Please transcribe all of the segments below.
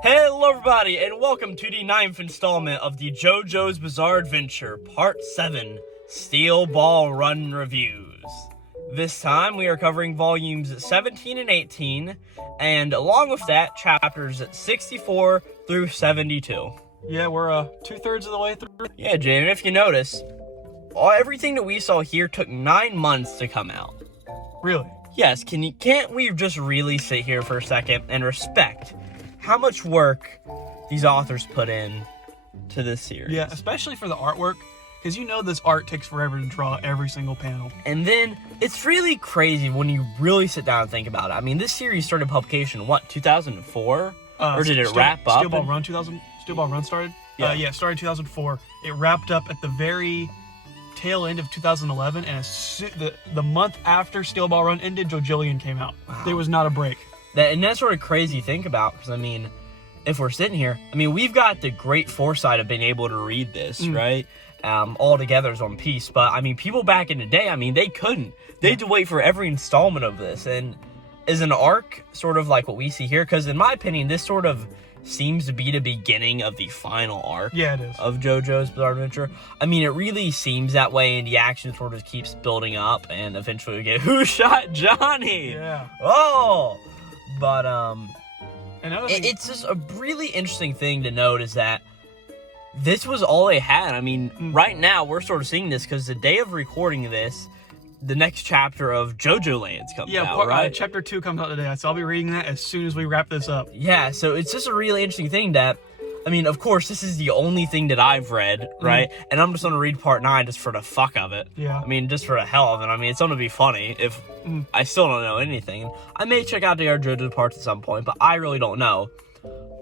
Hello everybody, and welcome to the 9th installment of the JoJo's Bizarre Adventure, Part 7, Steel Ball Run Reviews. This time we are covering volumes 17 and 18, and along with that, chapters 64 through 72. Yeah, we're two-thirds of the way through. Yeah, Jaden, if you notice, everything that we saw here took 9 months to come out. Really? Yes, can't we just really sit here for a second and respect how much work these authors put in to this series? Yeah, especially for the artwork, because you know this art takes forever to draw every single panel. And then, it's really crazy when you really sit down and think about it. I mean, this series started publication, 2004? Or did it wrap up? Steel Ball Run started? Yeah. It started 2004. It wrapped up at the very tail end of 2011, and the month after Steel Ball Run ended, JoJillion came out. Wow. There was not a break. And that's sort of crazy to think about, because, I mean, if we're sitting here, I mean, we've got the great foresight of being able to read this, right? All together as one piece. But, I mean, people back in the day, I mean, they couldn't. They had to wait for every installment of this. And is an arc sort of like what we see here? Because, in my opinion, this sort of seems to be the beginning of the final arc of JoJo's Bizarre Adventure. I mean, it really seems that way, and the action sort of keeps building up, and eventually we get, who shot Johnny? Yeah. Oh! But, it's just a really interesting thing to note is that this was all they had. I mean, right now, we're sort of seeing this because the day of recording this, the next chapter of JoJo Lands comes out, right? Chapter 2 comes out today, so I'll be reading that as soon as we wrap this up. Yeah, so it's just a really interesting thing that, I mean, of course, this is the only thing that I've read, right? And I'm just going to read Part 9 just for the fuck of it. Yeah. I mean, just for the hell of it. I mean, it's going to be funny if I still don't know anything. I may check out the other JoJo parts at some point, but I really don't know.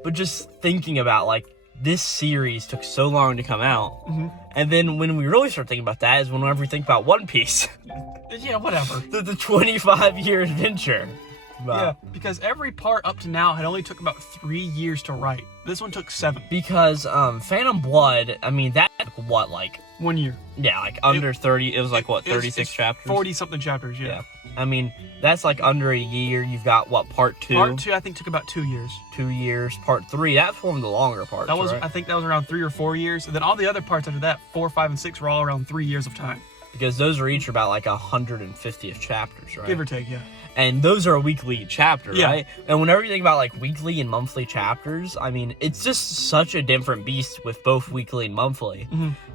But just thinking about, like, this series took so long to come out. And then when we really start thinking about that is whenever we think about One Piece. Yeah, whatever. the 25-year adventure. Yeah, because every part up to now had only took about 3 years to write. This one took 7. Because Phantom Blood, I mean, that took what, like 1 year. Yeah, like under 30. It was like what, 36 chapters? 40-something chapters. Yeah. I mean, that's like under a year. You've got what, Part 2? Part 2, I think, took about 2 years. 2 years. Part 3, that formed the longer part. That was, right? I think, that was around 3 or 4 years, and then all the other parts after that, 4, 5, and 6, were all around 3 years of time. Because those are each about like 150th chapters, right? Give or take, yeah. And those are a weekly chapter, right? And whenever you think about like weekly and monthly chapters, I mean, it's just such a different beast with both weekly and monthly.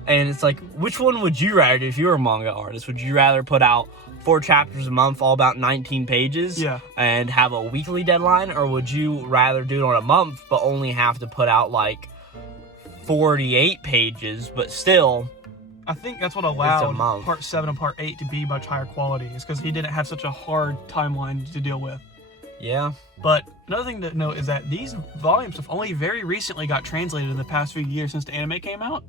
And it's like, which one would you rather do if you were a manga artist? Would you rather put out 4 chapters a month, all about 19 pages, and have a weekly deadline? Or would you rather do it on a month, but only have to put out like 48 pages, but still... I think that's what allowed Part 7 and Part 8 to be much higher quality, is because he didn't have such a hard timeline to deal with. Yeah. But another thing to note is that these volumes have only very recently got translated in the past few years since the anime came out.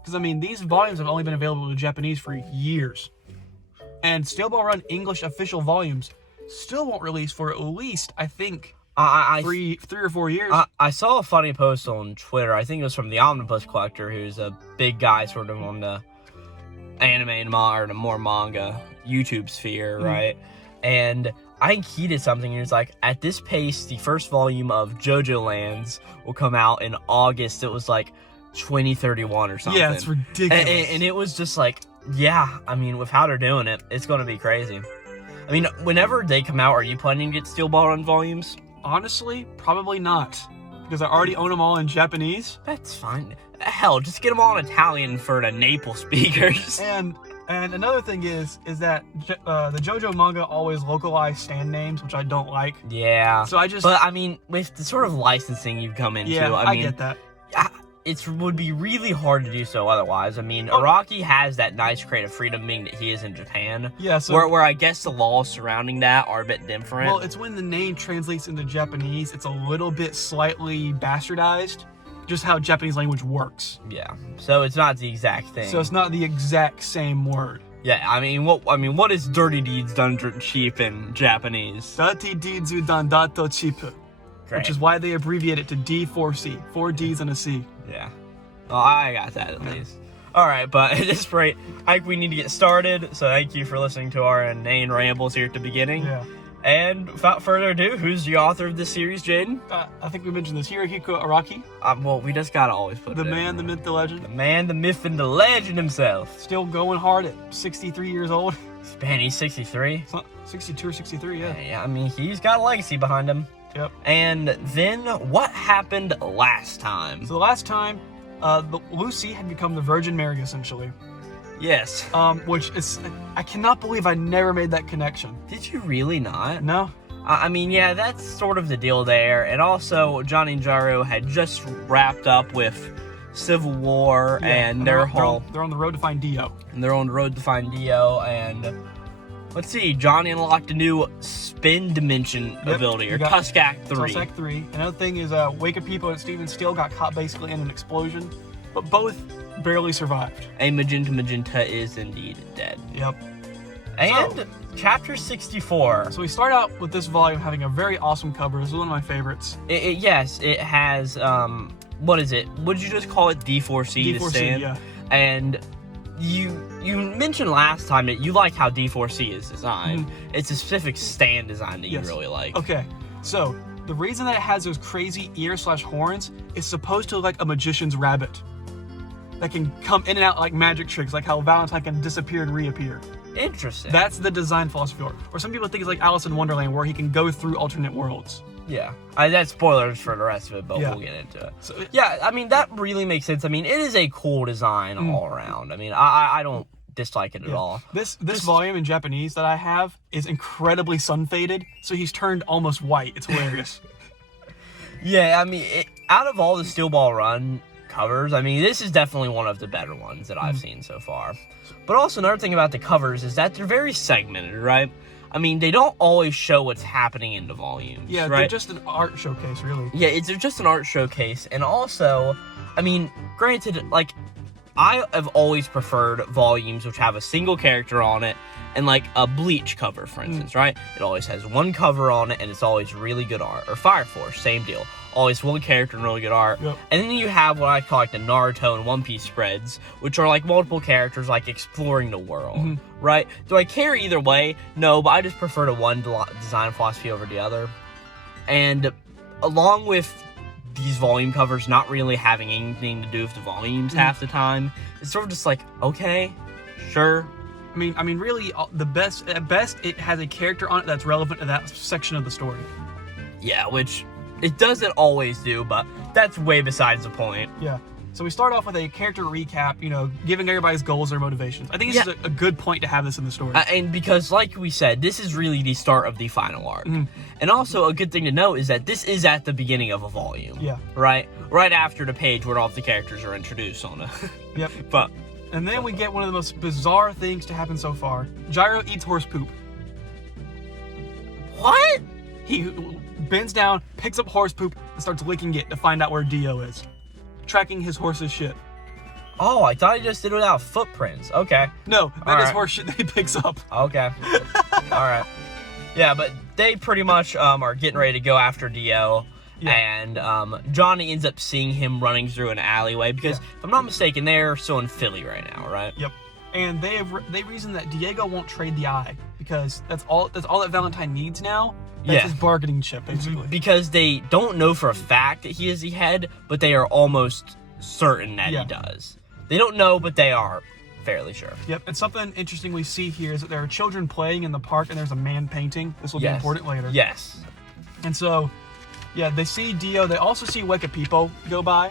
Because, I mean, these volumes have only been available in Japanese for years. And Steel Ball Run English official volumes still won't release for at least, I think... three or 4 years. I saw a funny post on Twitter. I think it was from the Omnibus Collector, who's a big guy sort of on the anime and or the more manga YouTube sphere, right? And I think he did something. He was like, at this pace, the first volume of JoJo Lands will come out in August. It was like 2031 or something. Yeah, it's ridiculous. And it was just like, yeah, I mean, with how they're doing it, it's going to be crazy. I mean, whenever they come out, are you planning to get Steel Ball Run volumes? Honestly, probably not, because I already own them all in Japanese. That's fine. Hell, just get them all in Italian for the Naples speakers. And another thing is that the JoJo manga always localize stand names, which I don't like. Yeah. So But I mean, with the sort of licensing you've come into, I mean, get that. It would be really hard to do so otherwise. I mean, Araki has that nice creative freedom being that he is in Japan. Yeah, so... Where I guess the laws surrounding that are a bit different. Well, it's when the name translates into Japanese, it's a little bit slightly bastardized, just how Japanese language works. Yeah, so it's not the exact thing. So it's not the exact same word. Yeah, I mean, what is dirty deeds done cheap in Japanese? Dirty deeds done dato cheap. Great. Which is why they abbreviate it to D4C. 4 Ds and a C. Yeah. Well, I got that at least. Alright, but at this rate, I think we need to get started. So thank you for listening to our inane rambles here at the beginning. Yeah. And without further ado, who's the author of this series, Jaden? I think we mentioned this. Hirohiko Araki. Well, we just gotta always put The it man, in. the myth, the legend. The man, the myth, and the legend himself. Still going hard at 63 years old. Man, he's 63. 62 or 63, yeah. Yeah, I mean, he's got a legacy behind him. Yep. And then, what happened last time? So the last time, Lucy had become the Virgin Mary, essentially. Yes. Which is, I cannot believe I never made that connection. Did you really not? No. I mean, yeah, that's sort of the deal there. And also, Johnny and Gyro had just wrapped up with Civil War, and they're whole... They're on the road to find Dio. And they're on the road to find Dio, and... Let's see, Johnny unlocked a new spin dimension ability, or Tusk-Act 3. Tusk-Act 3. Another thing is, Wake Up People and Steven Steele got caught basically in an explosion, but both barely survived. And Magenta is indeed dead. Yep. And chapter 64. So we start out with this volume having a very awesome cover. This is one of my favorites. Yes, it has, what is it? Would you just call it D4C? D4C, stand? yeah. And you mentioned last time that you like how D4C is designed. It's a specific stand design that you really like. Okay, so the reason that it has those crazy ear/horns is supposed to look like a magician's rabbit that can come in and out like magic tricks, like how Valentine can disappear and reappear. Interesting. That's the design philosophy. Or some people think it's like Alice in Wonderland, where he can go through alternate worlds. Yeah. That's spoilers for the rest of it, but we'll get into it. So, yeah, I mean, that really makes sense. I mean, it is a cool design all around. I mean, I don't dislike it at all. This volume in Japanese that I have is incredibly sun-faded, so he's turned almost white. It's hilarious. Yeah, I mean, out of all the Steel Ball Run covers, I mean, this is definitely one of the better ones that I've seen so far. But also, another thing about the covers is that they're very segmented, right? I mean, they don't always show what's happening in the volumes, Yeah, right? they're just an art showcase, really. Yeah, they're just an art showcase. And also, I mean, granted, like, I have always preferred volumes which have a single character on it, and like a Bleach cover, for instance, right? It always has one cover on it, and it's always really good art. Or Fire Force, same deal. Always one character and really good art. Yep. And then you have what I call like the Naruto and One Piece spreads, which are like multiple characters like exploring the world, right? Do I care either way? No, but I just prefer the one design philosophy over the other. And along with these volume covers not really having anything to do with the volumes half the time, it's sort of just like, okay, sure. I mean, really, at best, it has a character on it that's relevant to that section of the story. Yeah, which it doesn't always do, but that's way besides the point. Yeah. So we start off with a character recap, giving everybody's goals or motivations. I think this is a good point to have this in the story. And because, like we said, this is really the start of the final arc. And also, a good thing to note is that this is at the beginning of a volume. Yeah. Right? Right after the page where all of the characters are introduced on it. Yep. But... And then we get one of the most bizarre things to happen so far. Gyro eats horse poop. What? He bends down, picks up horse poop, and starts licking it to find out where Dio is. Tracking his horse's shit. Oh, I thought he just did it without footprints. Okay. No, that is horse shit that he picks up. Okay. Alright. Yeah, but they pretty much are getting ready to go after Dio. Yeah. And Johnny ends up seeing him running through an alleyway because, if I'm not mistaken, they're still in Philly right now, right? Yep. And they reason that Diego won't trade the eye because that's all that Valentine needs now. That's his bargaining chip, basically. Because they don't know for a fact that he is the head, but they are almost certain that he does. They don't know, but they are fairly sure. Yep. And something interesting we see here is that there are children playing in the park, and there's a man painting. This will be important later. Yes. And so, yeah, they see Dio. They also see Weka Pipo go by.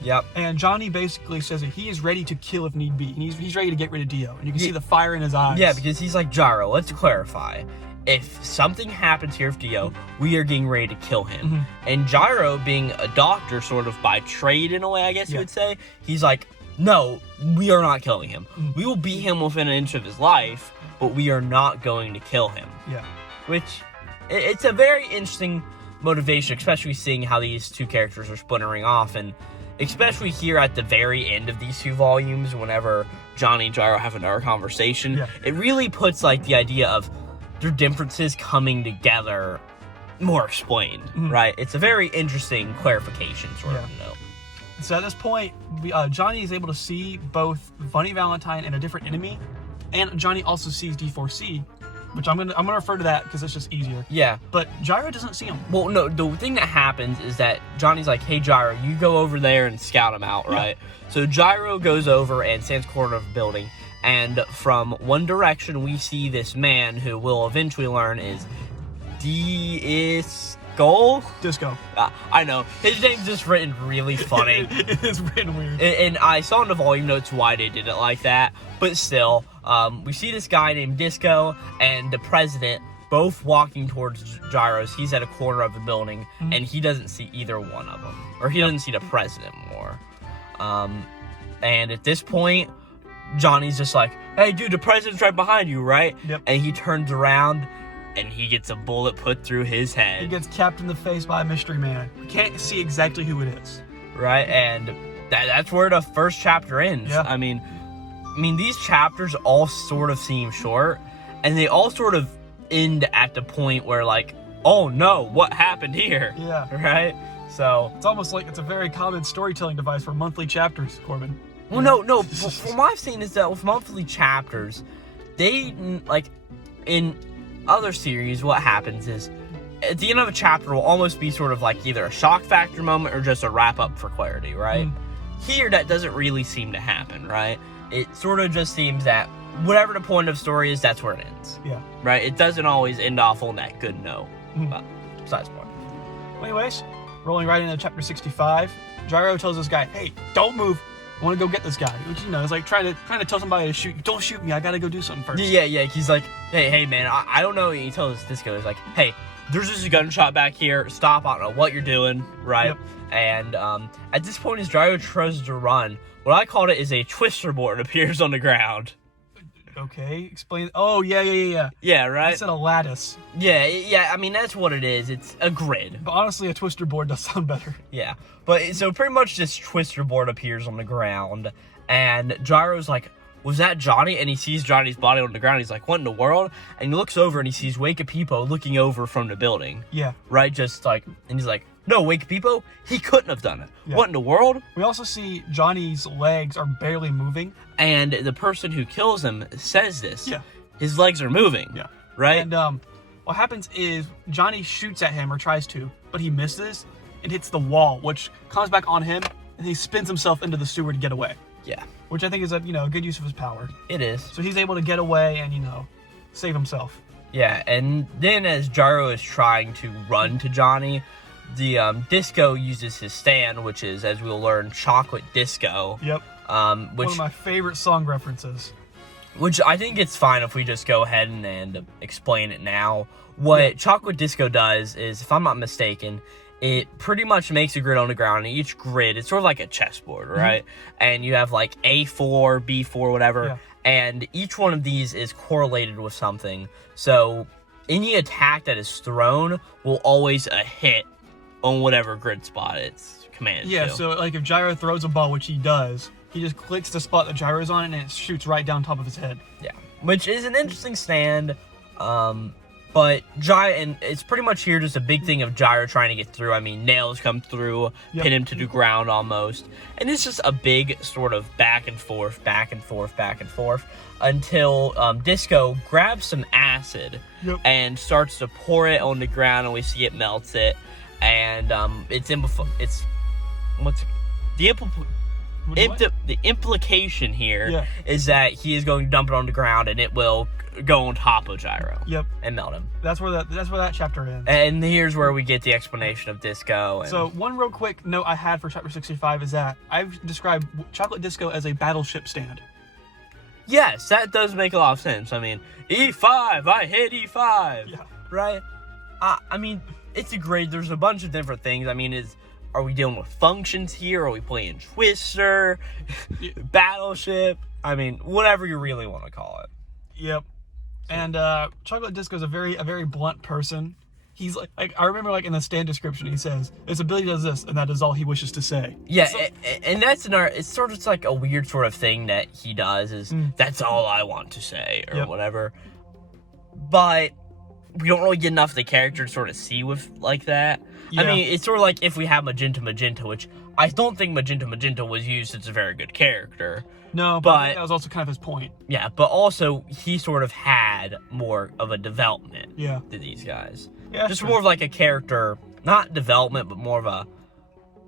Yep. And Johnny basically says that he is ready to kill if need be. And he's ready to get rid of Dio. And you can see the fire in his eyes. Yeah, because he's like, Gyro, let's clarify. If something happens here with Dio, we are getting ready to kill him. And Gyro, being a doctor sort of by trade in a way, I guess you would say, he's like, no, we are not killing him. We will beat him within an inch of his life, but we are not going to kill him. Yeah. Which, it's a very interesting motivation, especially seeing how these two characters are splintering off, and especially here at the very end of these two volumes, whenever Johnny and Gyro have another conversation, it really puts like the idea of their differences coming together more explained, right? It's a very interesting clarification sort of note. So at this point, Johnny is able to see both Funny Valentine and a different enemy, and Johnny also sees D4C, which I'm gonna refer to that because it's just easier. Yeah. But Gyro doesn't see him. Well, no, the thing that happens is that Johnny's like, hey, Gyro, you go over there and scout him out, right? Yeah. So Gyro goes over and stands corner of the building, and from one direction, we see this man who we'll eventually learn is Disco. I know. His name's just written really funny. It is written weird. And I saw in the volume notes why they did it like that, but still, we see this guy named Disco and the president both walking towards Gyro's. He's at a corner of the building, and he doesn't see either one of them. Or he doesn't see the president more. And at this point, Johnny's just like, hey, dude, the president's right behind you, right? Yep. And he turns around, and he gets a bullet put through his head. He gets capped in the face by a mystery man. We can't see exactly who it is. Right, and that's where the first chapter ends. Yeah. I mean, these chapters all sort of seem short, and they all sort of end at the point where, like, oh no, what happened here? Yeah. Right? So... It's almost like it's a very common storytelling device for monthly chapters, Corbin. Well, no, from what I've seen is that with monthly chapters, they, like, in other series, what happens is, at the end of a chapter will almost be sort of like either a shock factor moment or just a wrap-up for clarity, right? Here, that doesn't really seem to happen, right? It sort of just seems that whatever the point of story is, that's where it ends. Yeah. Right? It doesn't always end off on that good note. But besides the point. Well, anyways, rolling right into chapter 65, Gyro tells this guy, hey, don't move. I want to go get this guy. Which, you know, is like trying to tell somebody to shoot. Don't shoot me. I got to go do something first. Yeah. He's like, hey, man, I don't know. He tells Disco, he's like, hey, there's just a gunshot back here. Stop. I don't know what you're doing. Right? Yep. And at this point, as Gyro tries to run, what I called it is a twister board appears on the ground. Okay, explain. Oh, yeah. Yeah, right? It's a lattice. Yeah, I mean, that's what it is. It's a grid. But honestly, a twister board does sound better. Yeah, but so pretty much this twister board appears on the ground, and Gyro's like, was that Johnny? And he sees Johnny's body on the ground. He's like, what in the world? And he looks over and he sees Wake Pipo looking over from the building. Yeah. Right, just like, and he's like, no, Wake Pipo, he couldn't have done it. Yeah. What in the world? We also see Johnny's legs are barely moving. And the person who kills him says this. Yeah. His legs are moving. Yeah. Right? And what happens is Johnny shoots at him, or tries to, but he misses and hits the wall, which comes back on him, and he spins himself into the sewer to get away. Yeah. Which I think is a good use of his power. It is. So he's able to get away and, save himself. Yeah, and then as Gyro is trying to run to Johnny, the Disco uses his stand, which is, as we'll learn, Chocolate Disco. Yep. Which, one of my favorite song references. Which I think it's fine if we just go ahead and explain it now. What Chocolate Disco does is, if I'm not mistaken, it pretty much makes a grid on the ground, and each grid, it's sort of like a chessboard, right? And you have like A4, B4, whatever, and each one of these is correlated with something. So any attack that is thrown will always a hit on whatever grid spot it's commanded to. Yeah, so like if Gyro throws a ball, which he does, he just clicks the spot that Gyro's on, and it shoots right down top of his head. Yeah, which is an interesting stand. But Gyro, and it's pretty much here just a big thing of Gyro trying to get through. I mean, nails come through, pin him to the ground almost. And it's just a big sort of back and forth, until Disco grabs some acid and starts to pour it on the ground, and we see it melts it. And the implication here is that he is going to dump it on the ground, and it will go on top of Gyro. And melt him. That's where that chapter ends. And here's where we get the explanation of Disco. So one real quick note I had for chapter 65 is that I've described Chocolate Disco as a battleship stand. Yes, that does make a lot of sense. I mean, E5, I hit E5. Yeah. Right? I mean, it's a grid. There's a bunch of different things. I mean, are we dealing with functions here? Are we playing Twister? Battleship? I mean, whatever you really want to call it. Yep. And Chocolate Disco is a very blunt person. He's like I remember like in the stand description he says his ability does this, and that is all he wishes to say. Yeah, so, and that's it's sort of like a weird sort of thing that he does is that's all I want to say or whatever. But we don't really get enough of the character to sort of see with like that. Yeah. I mean, it's sort of like if we have Magenta, which I don't think Magenta was used as a very good character. No, but I think that was also kind of his point. Yeah, but also he sort of had more of a development Yeah. to these guys. Yeah, just sure. more of like a character, not development, but more of a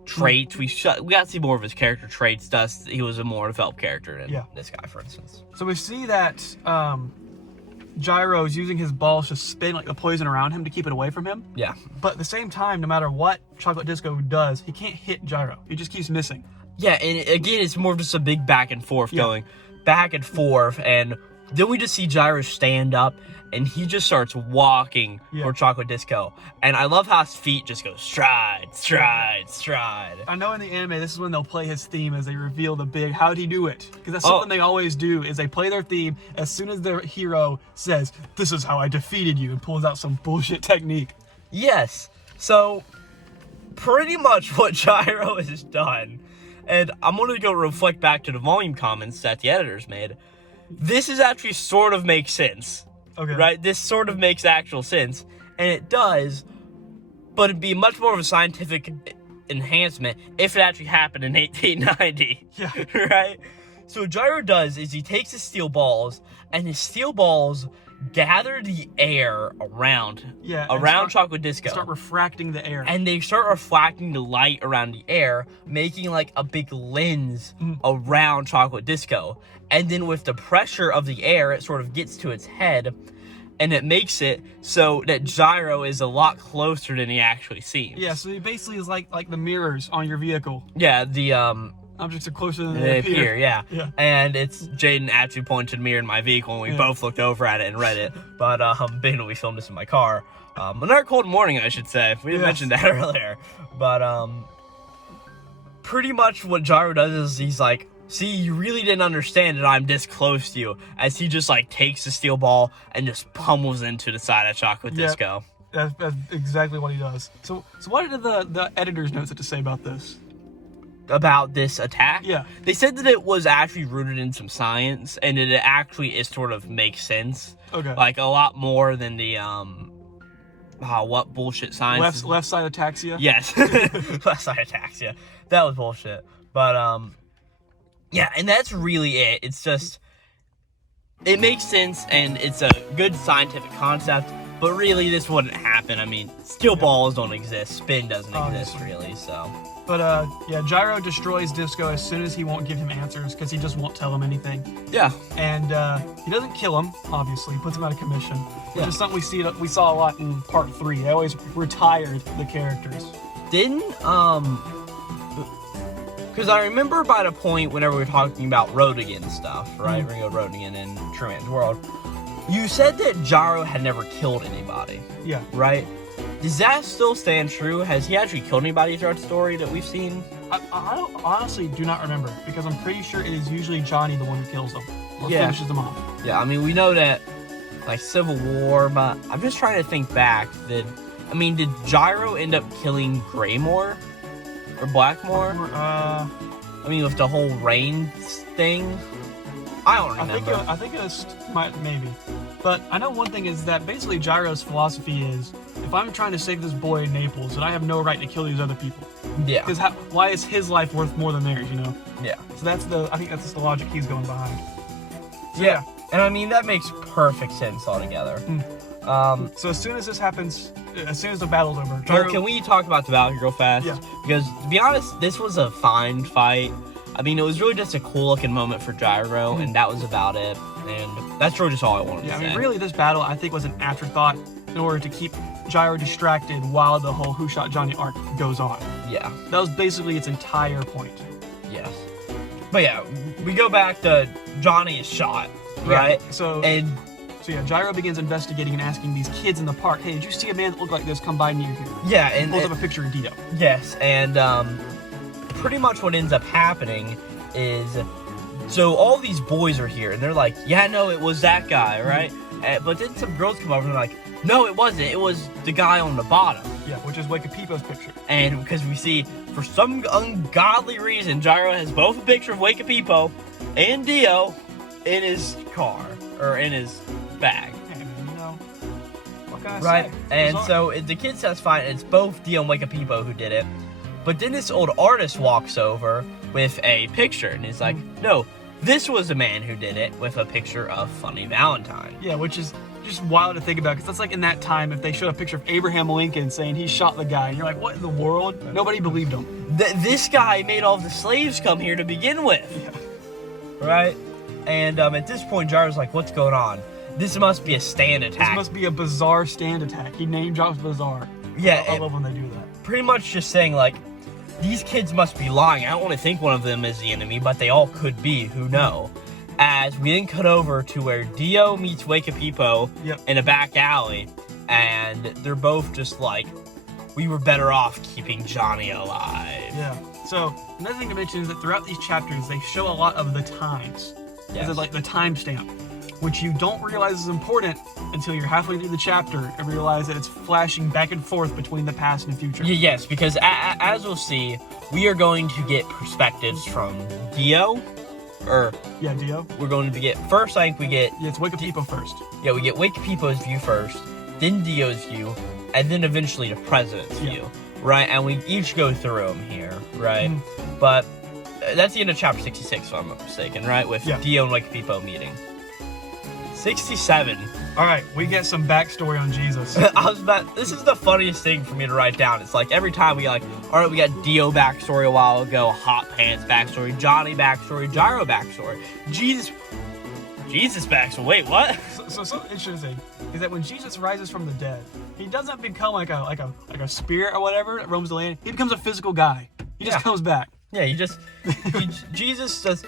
traits. We got to see more of his character traits. Thus, he was a more developed character than this guy, for instance. So we see that Gyro is using his balls to spin like the poison around him to keep it away from him. Yeah. But at the same time, no matter what Chocolate Disco does, he can't hit Gyro. He just keeps missing. Yeah, and again, it's more of just a big back and forth going back and forth, and then we just see Gyro stand up, and he just starts walking for Chocolate Disco. And I love how his feet just go stride, stride, stride. I know in the anime, this is when they'll play his theme as they reveal the big, how'd he do it? Because that's something they always do, is they play their theme as soon as their hero says, this is how I defeated you, and pulls out some bullshit technique. Yes. So, pretty much what Gyro has done, and I'm going to go reflect back to the volume comments that the editors made, this is actually sort of makes sense. Okay. Right? This sort of makes actual sense. And it does, but it'd be much more of a scientific enhancement if it actually happened in 1890. Yeah. Right? So what Gyro does is he takes his steel balls, and his steel balls gather the air around Chocolate Disco. Start refracting the air. And they start reflecting the light around the air, making like a big lens around Chocolate Disco. And then with the pressure of the air, it sort of gets to its head, and it makes it so that Gyro is a lot closer than he actually seems. Yeah, so he basically is like the mirrors on your vehicle. Yeah, the Objects are closer than they appear. Yeah. Yeah. And it's Jaden actually pointed to the mirror in my vehicle, and we both looked over at it and read it. But being we filmed this in my car. Another cold morning, I should say. We didn't mention that earlier. But pretty much what Gyro does is he's like, see, you really didn't understand that I'm this close to you, as he just like takes the steel ball and just pummels into the side of Chocolate Disco. That's exactly what he does. So what did the editor's notes have to say about this? About this attack? Yeah. They said that it was actually rooted in some science, and that it actually is sort of makes sense. Okay. Like a lot more than the what bullshit science? Left side ataxia? Yes. Left side ataxia. That was bullshit. But yeah, and that's really it. It's just, it makes sense, and it's a good scientific concept, but really this wouldn't happen. I mean, steel balls don't exist, spin doesn't exist really, so. But yeah, Gyro destroys Disco as soon as he won't give him answers, because he just won't tell him anything. Yeah. And he doesn't kill him, obviously. He puts him out of commission, which is something we saw a lot in Part 3. They always retired the characters. Didn't, because I remember by the point whenever we were talking about Rodigan stuff, right? Ringo Rodigan in True Man's World, you said that Gyro had never killed anybody. Yeah. Right? Does that still stand true? Has he actually killed anybody throughout the story that we've seen? I honestly do not remember, because I'm pretty sure it is usually Johnny the one who kills them, or finishes them off. Yeah, I mean, we know that, like, Civil War, but I'm just trying to think back. Did Gyro end up killing Greymore? Or Blackmore? I mean, with the whole rain thing? I don't remember. I think it was, maybe. But I know one thing is that basically Gyro's philosophy is, if I'm trying to save this boy in Naples, then I have no right to kill these other people. Yeah. Because why is his life worth more than theirs, you know? Yeah. So I think that's the logic he's going behind. So, yeah. And I mean, that makes perfect sense altogether. So as soon as this happens, as soon as the battle's over, Gyro... Well, can we talk about the battle real fast? Yeah. Because, to be honest, this was a fine fight. I mean, it was really just a cool-looking moment for Gyro, and that was about it. And that's really just all I wanted to say. I mean, really, this battle, I think, was an afterthought in order to keep Gyro distracted while the whole Who Shot Johnny arc goes on. Yeah. That was basically its entire point. Yes. But yeah, we go back to Johnny is shot, right? Yeah, so yeah, Gyro begins investigating and asking these kids in the park, hey, did you see a man that looked like this come by near here? Yeah, and pulls up a picture of Dito. Yes, and pretty much what ends up happening is, so all these boys are here, and they're like, yeah, no, it was that guy, right? But then some girls come over and they're like, no, it wasn't. It was the guy on the bottom. Yeah, which is Waikapipo's picture. And because we see, for some ungodly reason, Gyro has both a picture of Waikapipo and Dio in his car, or in his bag. Hey, man, you know, What can I Right? say? And Bizarre. so the kids testify, and it's both Dio and Wikipedia who did it. But then this old artist walks over with a picture, and he's like, no, this was the man who did it, with a picture of Funny Valentine. Yeah, which is just wild to think about, because that's like in that time, if they showed a picture of Abraham Lincoln saying he shot the guy, and you're like, what in the world? Nobody believed him. This guy made all the slaves come here to begin with. Yeah. Right? And at this point, Gyro's like, what's going on? This must be a stand attack. This must be a bizarre stand attack. He name drops bizarre. Yeah, I love when they do that. pretty much just saying, like, these kids must be lying. I don't want to think one of them is the enemy, but they all could be. Who know? As we then cut over to where Dio meets Wikipedia in a back alley, and they're both just like, we were better off keeping Johnny alive. Yeah. So, another thing to mention is that throughout these chapters, they show a lot of the times. Yes. It's like the timestamp, which you don't realize is important until you're halfway through the chapter and realize that it's flashing back and forth between the past and future. Yes, because as we'll see, we are going to get perspectives from Dio, Yeah, Dio. we're going to get, first I think we get, Yeah, it's Wikipedia first. we get Wikipedia's view first, then Dio's view, and then eventually the president's view, right? And we each go through them here, right? But that's the end of chapter 66, if I'm not mistaken, right? With Dio and Wikipedia meeting. 67. All right, we get some backstory on Jesus. This is the funniest thing for me to write down. It's like every time we like, all right, we got Dio backstory a while ago, Hot Pants backstory, Johnny backstory, Gyro backstory, Jesus backstory. Wait, what? So something interesting is that when Jesus rises from the dead, he doesn't become like a spirit or whatever that roams the land. He becomes a physical guy. He just comes back. Yeah, Jesus just.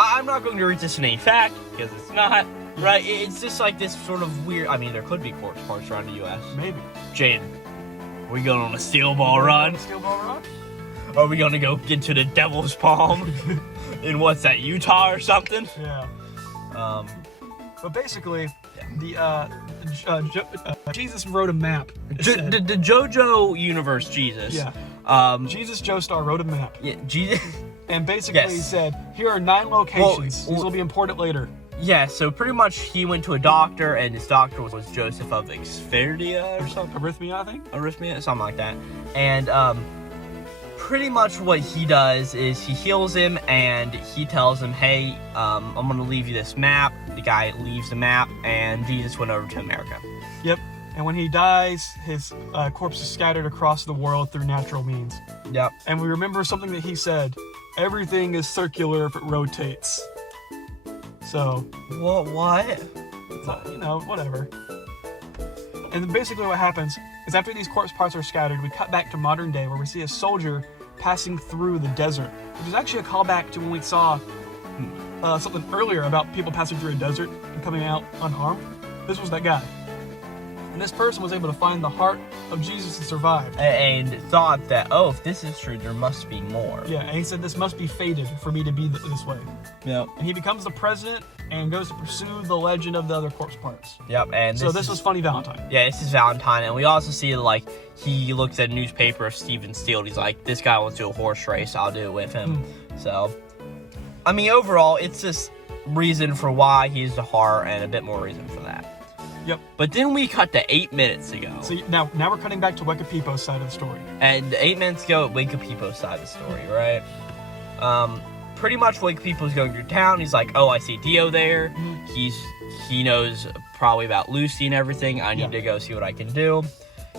I'm not going to read this in any fact because it's not. Right, it's just like this sort of weird. I mean, there could be corpse parts around the U.S. Maybe. Jaden, are we going on a steel ball run? Steel ball run? Are we going to go get to the Devil's Palm in what's that, Utah or something? Yeah. But basically, Jesus wrote a map. The JoJo universe Jesus. Yeah. Jesus Joestar wrote a map. Yeah, Jesus. And basically he said, here are 9 locations. These will be important later. Yeah, so pretty much he went to a doctor, and his doctor was Joseph of Ferenia or something. Arrhythmia, I think? Arrhythmia, something like that. And pretty much what he does is he heals him, and he tells him, hey, I'm going to leave you this map. The guy leaves the map, and Jesus went over to America. Yep. And when he dies, his corpse is scattered across the world through natural means. Yep. And we remember something that he said, everything is circular if it rotates. So, what? So, you know, whatever. And basically what happens is after these corpse parts are scattered, we cut back to modern day where we see a soldier passing through the desert, which is actually a callback to when we saw something earlier about people passing through a desert and coming out unharmed. This was that guy. And this person was able to find the heart of Jesus and survive. And thought that, oh, if this is true, there must be more. Yeah, and he said, this must be fated for me to be this way. Yep. And he becomes the president and goes to pursue the legend of the other corpse parts. Yep, and so this was Funny Valentine. Yeah, this is Valentine, and we also see, like, he looks at a newspaper of Stephen Steele, and he's like, this guy wants to do a horse race, I'll do it with him. So, I mean, overall, it's just reason for why he's the heart, and a bit more reason for that. Yep. But then we cut to 8 minutes ago. So now we're cutting back to Wikipedia's side of the story. And 8 minutes ago, Wikipedia's side of the story, right? Pretty much Wikipedia's going through town. He's like, oh, I see Dio there. He knows probably about Lucy and everything. I need to go see what I can do.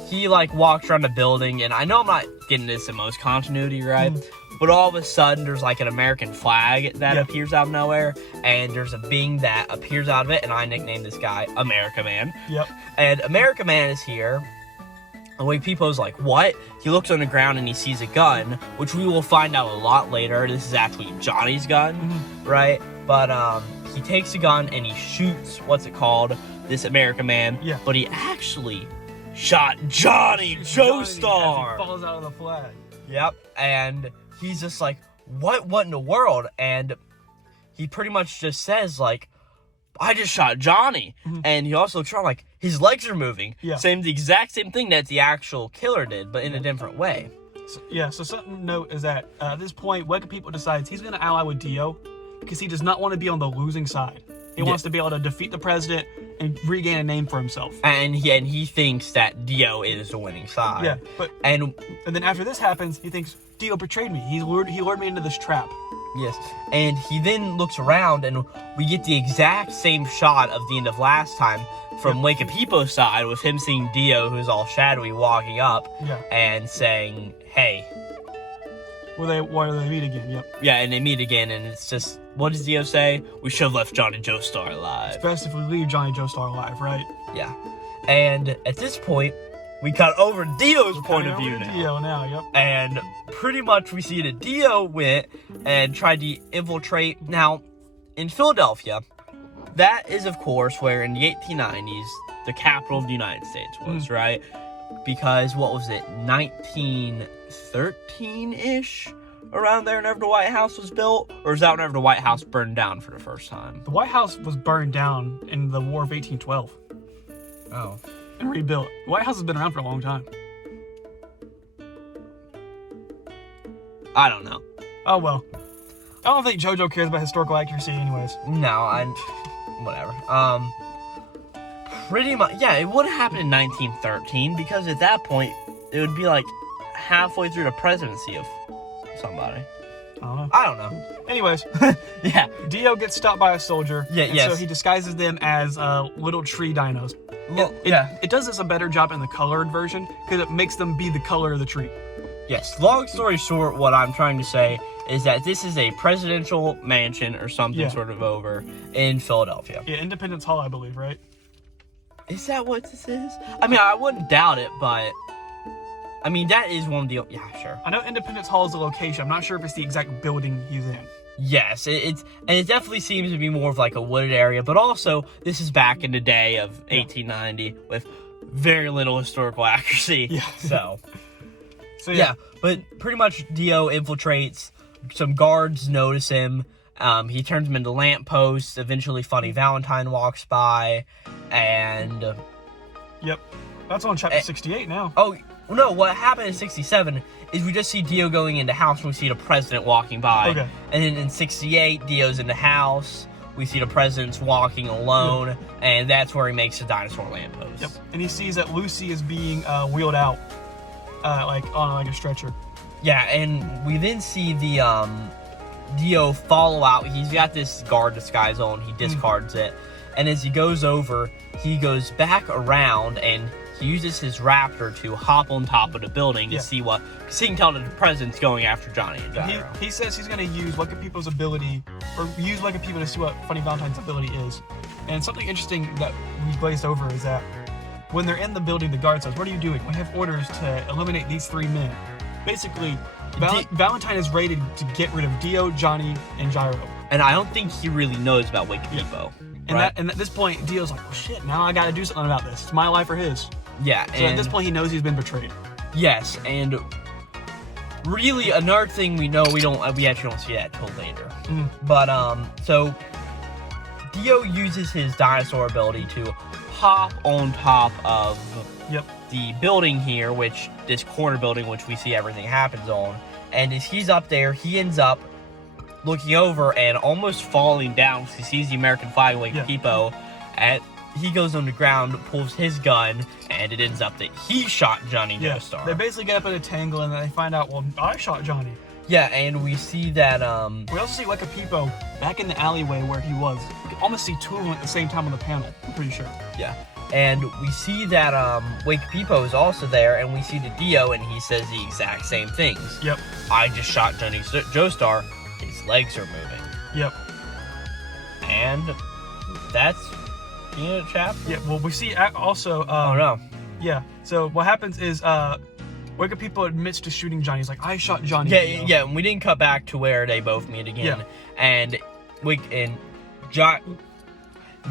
He, like, walks around the building, and I know I'm not getting this in most continuity, right? But all of a sudden, there's like an American flag that appears out of nowhere, and there's a being that appears out of it, and I nicknamed this guy America Man. Yep. And America Man is here. And Wikipedia's like, what? He looks on the ground and he sees a gun, which we will find out a lot later. This is actually Johnny's gun, right? But he takes a gun and he shoots, this America Man. Yeah. But he actually shot Johnny Joestar. He falls out of the flag. Yep. And he's just like, what in the world? And he pretty much just says, like, I just shot Johnny. And he also looks around like, his legs are moving. Yeah. The exact same thing that the actual killer did, but in a different way. So something to note is that at this point, Wikipedia decides he's going to ally with Dio because he does not want to be on the losing side. He wants to be able to defeat the president and regain a name for himself. And he thinks that Dio is the winning side. Yeah, and then after this happens, he thinks Dio betrayed me. He lured me into this trap. Yes, and he then looks around, and we get the exact same shot of the end of last time from Wake of Hippo's side, with him seeing Dio, who's all shadowy, walking up and saying, "Hey." Why do they meet again? Yep. Yeah, and they meet again, and it's just, what does Dio say? We should have left Johnny Joestar alive. It's best if we leave Johnny Joestar alive, right? Yeah. And at this point, we cut over Dio's point of view now. Dio now, yep. And pretty much we see that Dio went and tried to infiltrate. Now, in Philadelphia, that is, of course, where in the 1890s, the capital of the United States was, right? Because, what was it, 1913-ish? Around there, whenever the White House was built? Or is that whenever the White House burned down for the first time? The White House was burned down in the War of 1812. Oh. And rebuilt. The White House has been around for a long time. I don't know. Oh, well. I don't think JoJo cares about historical accuracy anyways. No, whatever. Pretty much, yeah, it would have happened in 1913, because at that point, it would be like halfway through the presidency of somebody. I don't know. Anyways, yeah. Dio gets stopped by a soldier. Yes. So he disguises them as little tree dinos. Well, It does us a better job in the colored version, because it makes them be the color of the tree. Yes, long story short, what I'm trying to say is that this is a presidential mansion or something sort of over in Philadelphia. Yeah, Independence Hall, I believe, right? Is that what this is? I mean, I wouldn't doubt it, but I mean, that is one of the... Yeah, sure. I know Independence Hall is the location. I'm not sure if it's the exact building he's in. Yes, it definitely seems to be more of like a wooded area, but also this is back in the day of 1890 with very little historical accuracy. Yeah. So yeah, but pretty much Dio infiltrates. Some guards notice him. He turns them into lampposts. Eventually, Funny Valentine walks by, and... Yep. That's on chapter 68 now. Oh, no, what happened in 67 is we just see Dio going into house and we see the president walking by. Okay. And then in 68, Dio's in the house. We see the president's walking alone, and that's where he makes the dinosaur lamppost. Yep. And he sees that Lucy is being wheeled out, on a stretcher. Yeah, and we then see the Dio follow out. He's got this guard disguise on. He discards it, and as he goes over, he goes back around and he uses his raptor to hop on top of the building to see what, because he can tell that the president's going after Johnny and Gyro. He says he's going to use Weka People's ability, or use Weka People to see what Funny Valentine's ability is. And something interesting that we glazed over is that when they're in the building, the guard says, "What are you doing?" "We have orders to eliminate these three men." Basically, Valentine is rated to get rid of Dio, Johnny, and Gyro. And I don't think he really knows about Wake People. Right? And at this point, Dio's like, "Oh shit, now I gotta do something about this. It's my life or his." Yeah, so at this point, he knows he's been betrayed. Yes, and really another thing we actually don't see that till later. But so Dio uses his dinosaur ability to hop on top of the building here, this corner building, which we see everything happens on. And as he's up there, he ends up looking over and almost falling down because he sees the American flag like Hippo. And he goes on the ground, pulls his gun, and it ends up that he shot Johnny Joestar. They basically get up in a tangle and then they find out, well, I shot Johnny. Yeah, and we see that, we also see Weka People back in the alleyway where he was. We can almost see two of them at the same time on the panel, I'm pretty sure. Yeah. And we see that, Wake People is also there, and we see the Dio, and he says the exact same things. Yep. I just shot Johnny Joestar. His legs are moving. Yep. And that's the end of the chapter. Yeah, well, we see also... oh, no. Yeah, so what happens is, Weka People admits to shooting Johnny. He's like, I shot Johnny. Yeah, and we didn't cut back to where they both meet again. Yeah. And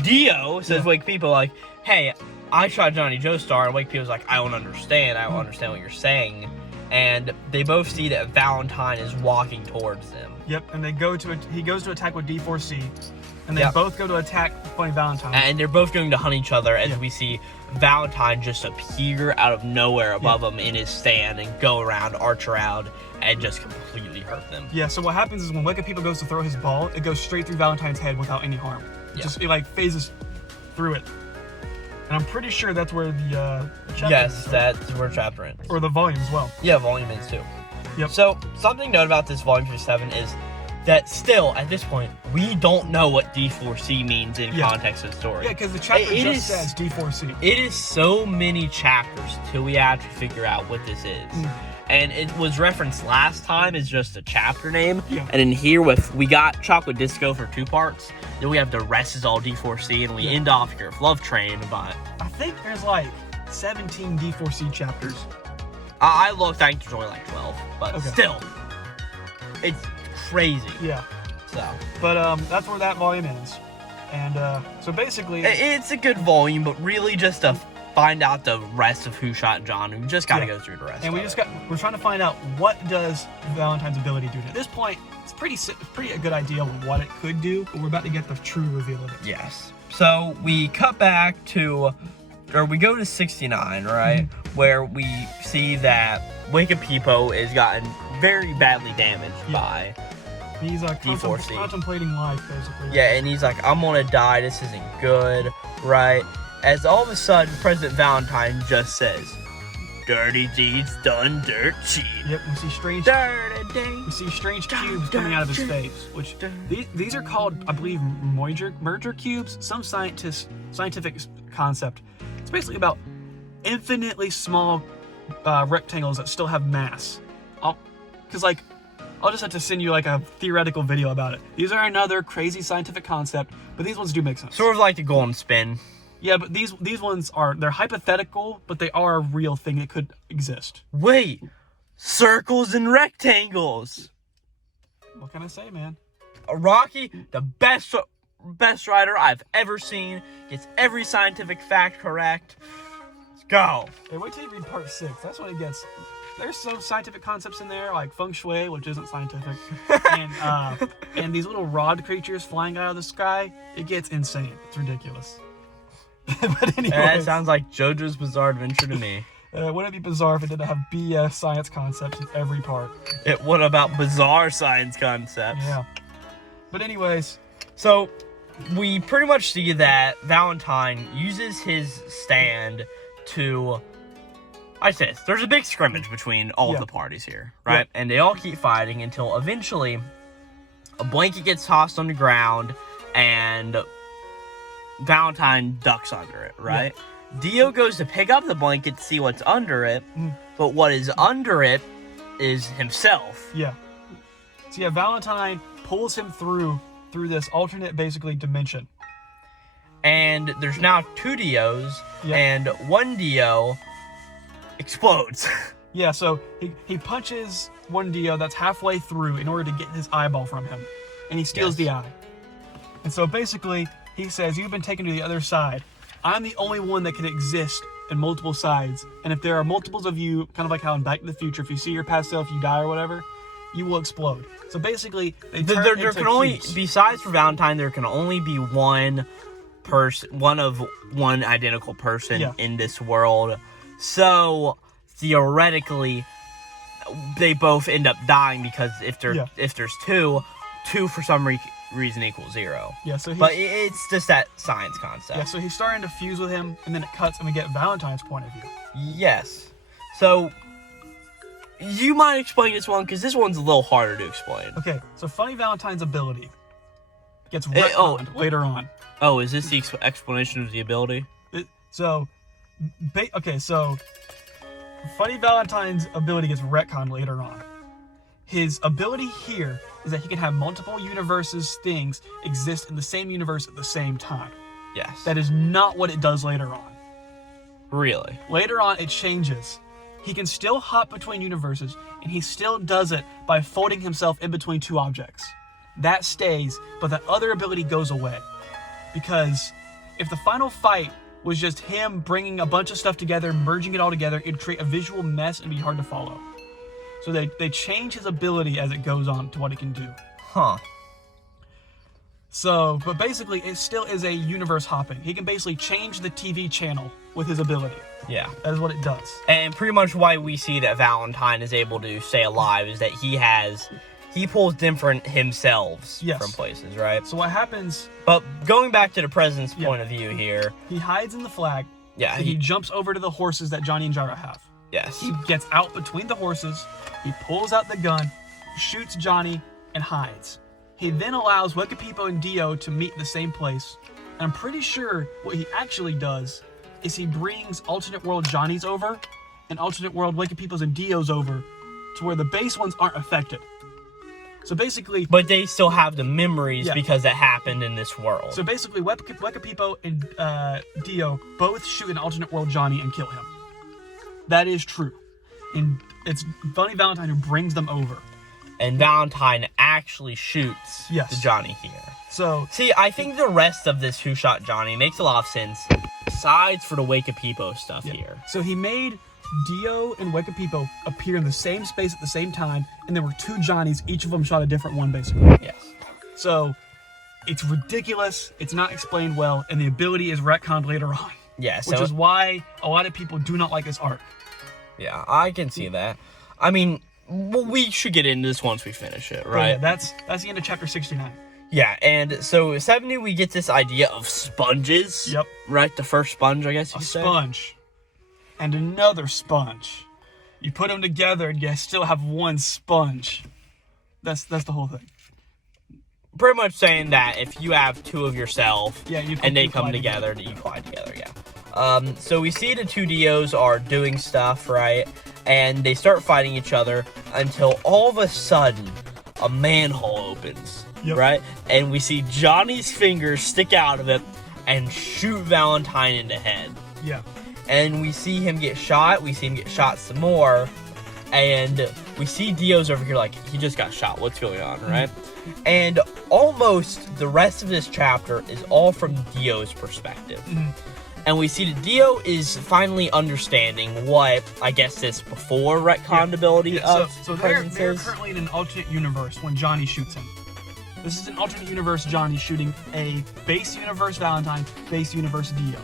Dio says Wake People like, "Hey, I shot Johnny Joestar," and Wake People's like, "I don't understand. I don't understand what you're saying." And they both see that Valentine is walking towards them. Yep, and he goes to attack with D4C, and they both go to attack Funny Valentine. And they're both going to hunt each other as we see Valentine just appear out of nowhere above them in his stand and go around, arch around, and just completely hurt them. Yeah, so what happens is when Weka People goes to throw his ball, it goes straight through Valentine's head without any harm. It phases through it. And I'm pretty sure that's where the chapter Yes, is. that's where chapter ends. Or the volume as well. Yeah, volume ends too. Yep. So, something to note about this volume 57 is that still, at this point, we don't know what D4C means in context of the story. Yeah, because the chapter just says D4C. It is so many chapters till we actually figure out what this is. And it was referenced last time as just a chapter name. Yeah. And in here, we got Chocolate Disco for 2 parts. Then we have the rest is all D4C, and we end off here with Love Train. But I think there's like 17 D4C chapters. I think there's only like 12, but still, it's crazy. Yeah. So, but that's where that volume ends. And so basically, it's a good volume, but really just to find out the rest of who shot John. We just got to go through the rest. And we're trying to find out what does Valentine's ability do. At this point, it's pretty a good idea of what it could do, but we're about to get the true reveal of it. Yes. So we cut back to, or we go to 69, right? Where we see that Wicked Peepo is gotten very badly damaged by He's D4C. contemplating life, basically. Yeah, and he's like, I'm gonna die, this isn't good, right? As all of a sudden, President Valentine just says, dirty deeds done dirt cheap. Yep, we see strange cubes coming out of his face, which these are called, I believe, merger cubes, some scientific concept. It's basically about infinitely small rectangles that still have mass. I'll just have to send you like a theoretical video about it. These are another crazy scientific concept, but these ones do make sense. Sort of like the golden spin. Yeah, but these ones they're hypothetical, but they are a real thing that could exist. Wait, circles and rectangles. What can I say, man? Rocky, the best rider I've ever seen, gets every scientific fact correct. Let's go. Hey, wait till you read part 6. That's when it gets. There's some scientific concepts in there, like feng shui, which isn't scientific, and these little rod creatures flying out of the sky. It gets insane. It's ridiculous. But anyway, that sounds like JoJo's Bizarre Adventure to me. Wouldn't it be bizarre if it didn't have BS science concepts in every part? What about bizarre science concepts? Yeah. But anyways, so we pretty much see that Valentine uses his stand to. I say this, there's a big scrimmage between all of the parties here, right? Yeah. And they all keep fighting until eventually a blanket gets tossed on the ground and Valentine ducks under it, right? Yeah. Dio goes to pick up the blanket to see what's under it, but what is under it is himself. Yeah. So yeah, Valentine pulls him through this alternate, basically, dimension. And there's now 2 Dios, and one Dio explodes. Yeah, so he punches one Dio that's halfway through in order to get his eyeball from him, and he steals the eye. And so basically, he says, you've been taken to the other side. I'm the only one that can exist in multiple sides, and if there are multiples of you, kind of like how in Back to the Future, if you see your past self, you die or whatever, you will explode. So basically, there can only, besides for Valentine, there can only be one identical person in this world. So theoretically, they both end up dying because if there's two for some reason equals 0. Yeah, so but it's just that science concept. Yeah, so he's starting to fuse with him, and then it cuts, and we get Valentine's point of view. Yes. So you might explain this one because this one's a little harder to explain. Okay, so Funny Valentine's ability gets retconned later on. Oh, is this the explanation of the ability? So Funny Valentine's ability gets retconned later on. His ability here is that he can have multiple universes things exist in the same universe at the same time. Yes. That is not what it does later on. Really? Later on, it changes. He can still hop between universes, and he still does it by folding himself in between 2 objects. That stays, but that other ability goes away. Because if the final fight was just him bringing a bunch of stuff together, merging it all together, it'd create a visual mess and be hard to follow. So they change his ability as it goes on to what it can do. Huh. So, but basically, it still is a universe hopping. He can basically change the TV channel with his ability. Yeah. That is what it does. And pretty much why we see that Valentine is able to stay alive is that he pulls different himselves from places, right? So what happens... But going back to the president's point of view here... He hides in the flag. Yeah. And he jumps over to the horses that Johnny and Gyro have. Yes. He gets out between the horses, he pulls out the gun, shoots Johnny, and hides. He then allows Wekapipo and Dio to meet in the same place. And I'm pretty sure what he actually does is he brings alternate world Johnny's over and alternate world Wekapipo's and Dio's over to where the base ones aren't affected. So basically... But they still have the memories Yeah. because it happened in this world. So basically, Wekapipo and Dio both shoot an alternate world Johnny and kill him. That is true. And it's Funny Valentine who brings them over. And Valentine actually shoots Yes. the Johnny here. So, See, I think the rest of this Who Shot Johnny makes a lot of sense, besides for the Wekapipo stuff here. so he made Dio and Wekapipo appear in the same space at the same time, and there were two Johnnies, each of them shot a different one, basically. Yes. So, it's ridiculous, it's not explained well, and the ability is retconned later on. Yeah, so... Which is why a lot of people do not like this arc. Yeah, I can see that. I mean, well, we should get into this once we finish it, But right? yeah, that's the end of chapter 69. Yeah, and so 70, we get this idea of sponges. Yep. Right? The first sponge, I guess you A could say. sponge. And another sponge. You put them together and you still have one sponge. That's the whole thing. Pretty much saying that if you have two of yourself Yeah, you and they you come collide together, you collide together, yeah. So we see the two Dios are doing stuff, right? And they start fighting each other until all of a sudden a manhole opens, Yep. right? And we see Johnny's fingers stick out of it and shoot Valentine in the head. Yeah. And we see him get shot. We see him get shot some more. And we see Dio's over here like, he just got shot. What's going on, right? And almost the rest of this chapter is all from Dio's perspective. And we see that Dio is finally understanding what, I guess, this before retconned ability of So they're presence is. currently in an alternate universe when Johnny shoots him. This is an alternate universe Johnny shooting a base universe Valentine, base universe Dio.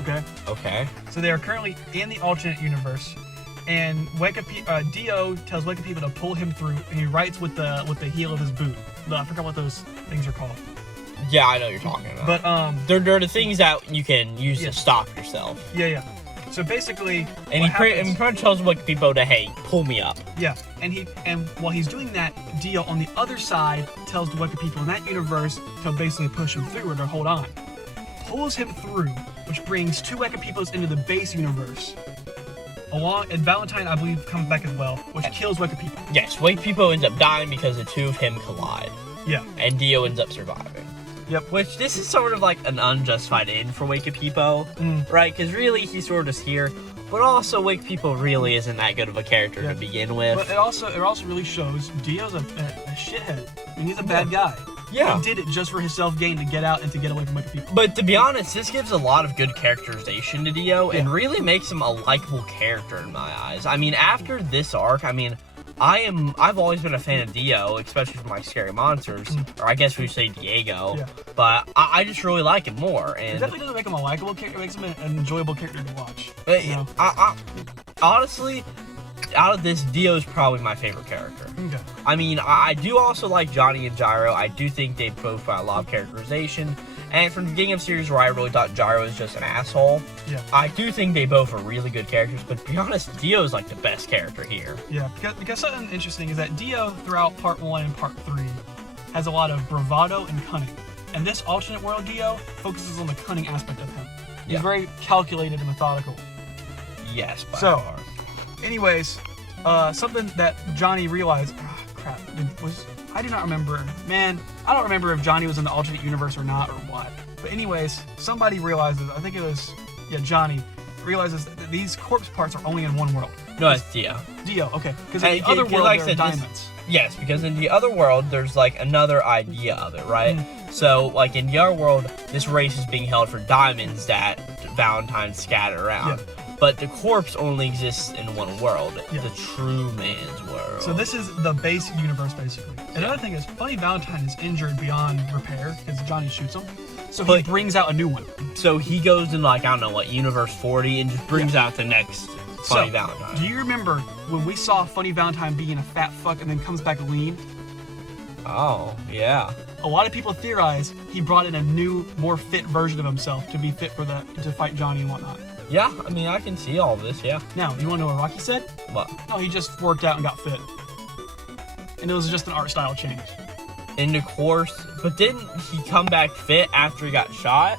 Okay? Okay. So they are currently in the alternate universe, and Dio tells Wekapipo to pull him through, and he writes with the heel of his boot. I forgot what those things are called. Yeah, I know what you're talking about. But they're the things that you can use Yeah. to stop yourself. yeah. So basically, And he pretty much tells Wekapipo to, hey, pull me up. yeah, and while he's doing that, Dio on the other side tells the Wekapipo in that universe to basically push him through or to hold on. Pulls him through, which brings two Wekapipos into the base universe. And Valentine, I believe, comes back as well, which kills Wekapipo. Yes, Wekapipo ends up dying because the two of him collide. Yeah. And Dio ends up surviving. Yep. Which, this is sort of like an unjustified end for Wekapipo, right? Because really, he's sort of here, but also Wekapipo really isn't that good of a character to begin with. But it also really shows Dio's a shithead, and he's a bad guy. Yeah. He did it just for his self-gain to get out and to get away from Wekapipo. But to be honest, this gives a lot of good characterization to Dio and really makes him a likable character in my eyes. I mean, after this arc, I mean, I've always been a fan of Dio, especially from like Scary Monsters, or I guess we say Diego. Yeah. But I just really like him more. It And definitely doesn't make him a likable character; it makes him an enjoyable character to watch. You know? I honestly, out of this, Dio's probably my favorite character. Okay. I mean, I do also like Johnny and Gyro. I do think they both provide a lot of characterization. And from the beginning of the series where I really thought Gyro was just an asshole, Yeah. I do think they both are really good characters. But to be honest, Dio's like the best character here. Yeah, because something interesting is that Dio, throughout Part 1 and Part 3, has a lot of bravado and cunning. And this alternate world Dio focuses on the cunning aspect of him. He's Yeah. very calculated and methodical. Yes, by So- far. Anyways, something that Johnny realized... crap. I do not remember. Man, I don't remember if Johnny was in the alternate universe or not or what. But anyways, somebody realizes, I think it was... Yeah, Johnny realizes that these corpse parts are only in one world. No, it's Dio. Dio, okay. Because in And the other 'cause world, like I there are said, this- diamonds. Yes, because in the other world, there's like another idea of it, right? So, like in the other world, this race is being held for diamonds that Valentine scattered around. But the corpse only exists in one world, the true man's world. So this is the base universe, basically. Another thing is, Funny Valentine is injured beyond repair because Johnny shoots him. So he But- brings out a new one. So he goes in like, I don't know what, Universe 40 and just brings out the next Funny Valentine. Do you remember when we saw Funny Valentine being a fat fuck and then comes back lean? Oh, yeah. A lot of people theorize he brought in a new, more fit version of himself to be fit for to fight Johnny and whatnot. Yeah, I mean, I can see all this, yeah. Now, you want to know what Rocky said? What? No, he just worked out and got fit. And it was just an art style change. And of course, but didn't he come back fit after he got shot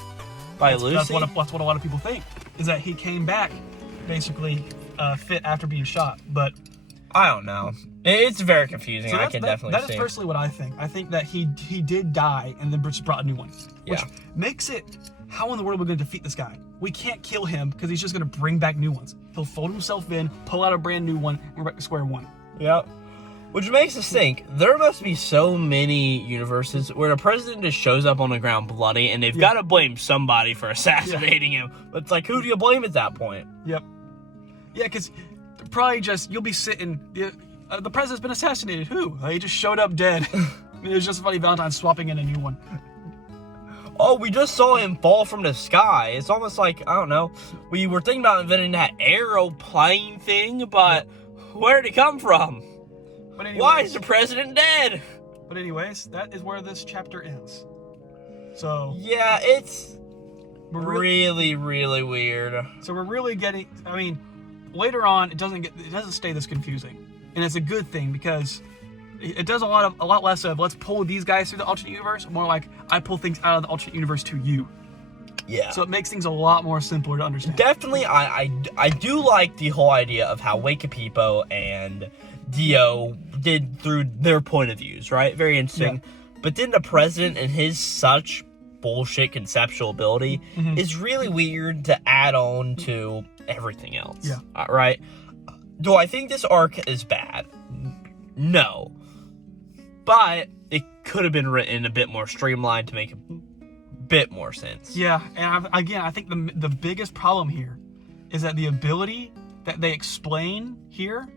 by Lucy? That's what a lot of people think, is that he came back basically fit after being shot, but I don't know. It's very confusing. so I can definitely see. That is personally what I think. I think that he did die and then just brought a new one. Which Yeah. makes it, how in the world are we going to defeat this guy? We can't kill him because he's just going to bring back new ones. He'll fold himself in, pull out a brand new one, and we're back to square one. Yep. Which makes us think, there must be so many universes where the president just shows up on the ground bloody and they've got to blame somebody for assassinating him. But it's like, who do you blame at that point? Yep. Yeah, because probably just, you'll be sitting, the president's been assassinated. Who? He just showed up dead. I mean, it was just Funny Valentine swapping in a new one. Oh, we just saw him fall from the sky. It's almost like, I don't know, we were thinking about inventing that aeroplane thing, but where did it come from? But anyways, Why is the president dead? But anyways, that is where this chapter ends. So Yeah, it's we're really, really weird. So we're really getting. I mean, later on, it doesn't stay this confusing, and it's a good thing because it does a lot less of let's pull these guys through the alternate universe, more like I pull things out of the alternate universe to you. Yeah. So it makes things a lot more simpler to understand. Definitely, I do like the whole idea of how Wakepipo and Dio did through their point of views, right? Very interesting. Yeah. But then the president and his such bullshit conceptual ability is really weird to add on to everything else. Yeah. Right? Do I think this arc is bad? No. But it could have been written a bit more streamlined to make a bit more sense. Yeah, and I think the biggest problem here is that the ability that they explain here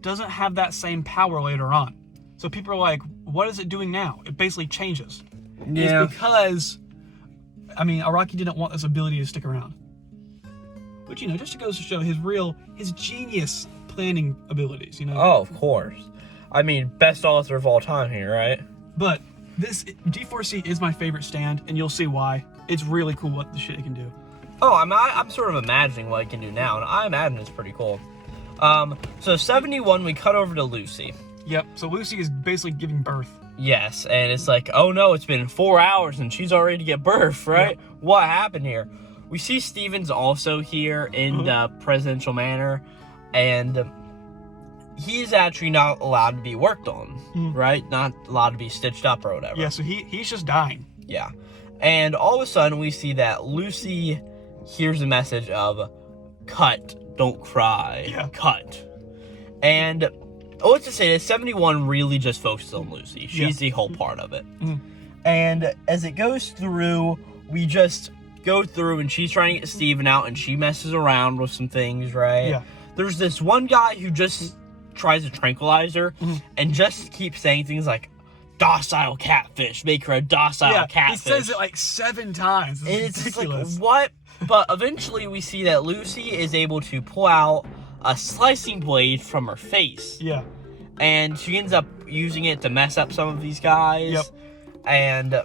doesn't have that same power later on. So people are like, what is it doing now? It basically changes. Yeah. It's because, I mean, Araki didn't want this ability to stick around. Which, just to go to show his genius planning abilities, Oh, of course. I mean, best author of all time here, right? But this D4C is my favorite stand, and you'll see why. It's really cool what the shit it can do. Oh, I'm sort of imagining what it can do now, and I imagine it's pretty cool. So 71, we cut over to Lucy. Yep, so Lucy is basically giving birth. Yes, and it's like, oh no, it's been 4 hours and she's already to get birth, right? Yep. What happened here? We see Steven's also here in the presidential manor, and he's actually not allowed to be worked on, right? Not allowed to be stitched up or whatever. Yeah, so he's just dying. Yeah. And all of a sudden, we see that Lucy hears a message of, cut, don't cry, cut. And let's just say that 71 really just focuses on Lucy. She's the whole part of it. And as it goes through, we just go through and she's trying to get Steven out and she messes around with some things, right? Yeah. There's this one guy who just tries to tranquilize her and just keeps saying things like, docile catfish, make her a docile catfish. He says it like 7 times. It's ridiculous. like, what? But eventually we see that Lucy is able to pull out a slicing blade from her face. Yeah. And she ends up using it to mess up some of these guys. Yep. And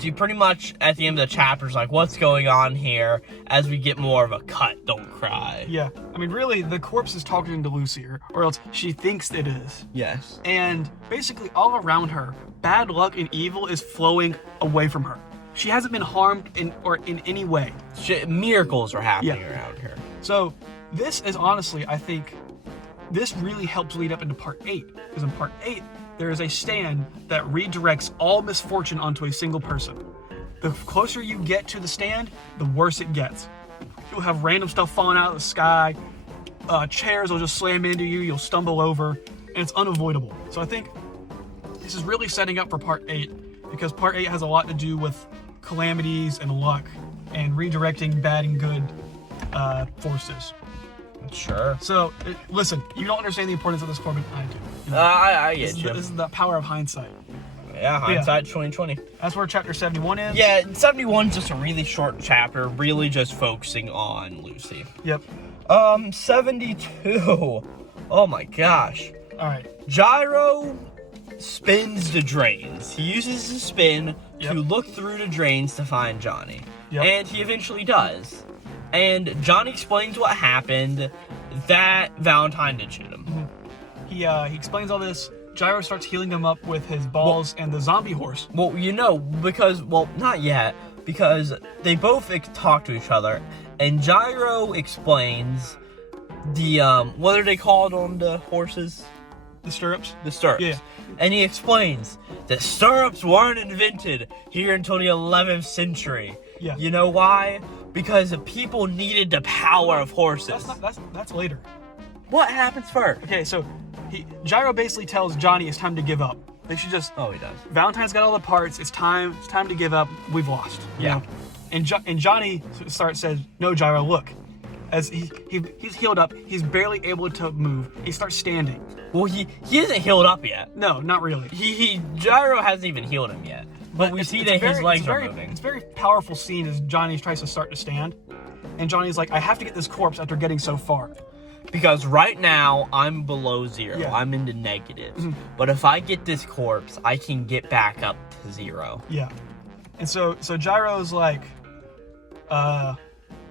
she pretty much, at the end of the chapter, is like, what's going on here? As we get more of a cut, don't cry. Yeah. I mean, really, the corpse is talking to Lucy, or else she thinks it is. Yes. And basically, all around her, bad luck and evil is flowing away from her. She hasn't been harmed in any way. Miracles are happening around her. So, this is honestly, I think, this really helps lead up into part 8. Because in part 8, there is a stand that redirects all misfortune onto a single person. The closer you get to the stand, the worse it gets. You'll have random stuff falling out of the sky, chairs will just slam into you, you'll stumble over, and it's unavoidable. So I think this is really setting up for part 8, because part 8 has a lot to do with calamities and luck, and redirecting bad and good forces. Sure. So, listen, you don't understand the importance of this, Corbin. I do. I get you. This is the power of hindsight. Yeah, hindsight 2020. That's where chapter 71 is. Yeah, 71's just a really short chapter, really just focusing on Lucy. Yep. 72. Oh my gosh. All right. Gyro spins the drains. He uses the spin Yep. to look through the drains to find Johnny. Yep. And he eventually does. And Johnny explains what happened, that Valentine did shoot him. He explains all this. Gyro starts healing him up with his balls and the zombie horse. Well, because, not yet, because they both talk to each other, and Gyro explains the, what are they called on the horses? The stirrups? The stirrups. Yeah. And he explains that stirrups weren't invented here until the 11th century. Yeah. You know why? Because people needed the power of horses. That's later. What happens first? Okay, so Gyro basically tells Johnny it's time to give up. They should just. Oh, he does. Valentine's got all the parts. It's time to give up. We've lost. Yeah. You know? And Johnny says, "No, Gyro, look." As he's healed up, he's barely able to move. He starts standing. Well, he isn't healed up yet. No, not really. Gyro hasn't even healed him yet. But we see that his legs are moving. It's a very powerful scene as Johnny tries to start to stand. And Johnny's like, I have to get this corpse after getting so far. Because right now, I'm below 0. Yeah. I'm into negatives. But if I get this corpse, I can get back up to 0. Yeah. And so Gyro's like, well,